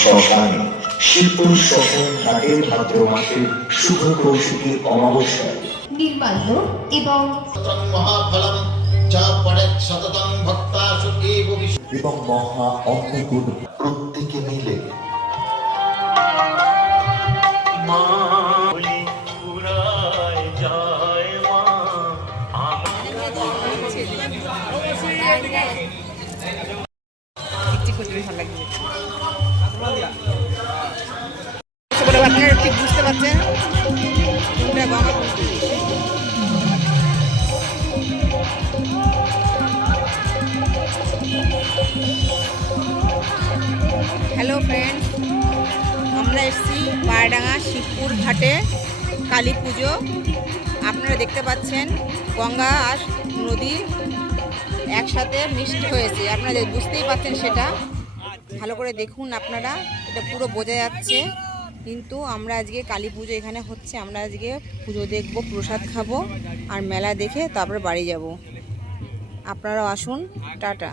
শ্মশানে শিবপুর শহর ঘাটের ভাদ্র মাসের শুভ কৌশিকী অমাবস্যায় নির্মাল্য এবং মহাফলম যা পড়েৎ সততং ভক্তাসু এব এবং মহা অগ্নিকুণ্ড প্রত্যেকে মিলে আপনারা ঠিক বুঝতে পারছেন হ্যালো ফ্রেন্ডস, আমরা এসেছি পায়রাডাঙ্গা শিবপুর ঘাটে কালী পুজো। আপনারা দেখতে পাচ্ছেন গঙ্গা আর নদী একসাথে মিক্সড হয়েছে, আপনারা বুঝতেই পাচ্ছেন। সেটা ভালো করে দেখুন, আপনারা এটা পুরো বোঝা যাচ্ছে। কিন্তু আমরা আজকে কালী পুজো এখানে হচ্ছে, আমরা আজকে পুজো দেখব, প্রসাদ খাবো আর মেলা দেখে তারপরে বাড়ি যাব। আপনারাও আসুন। টাটা।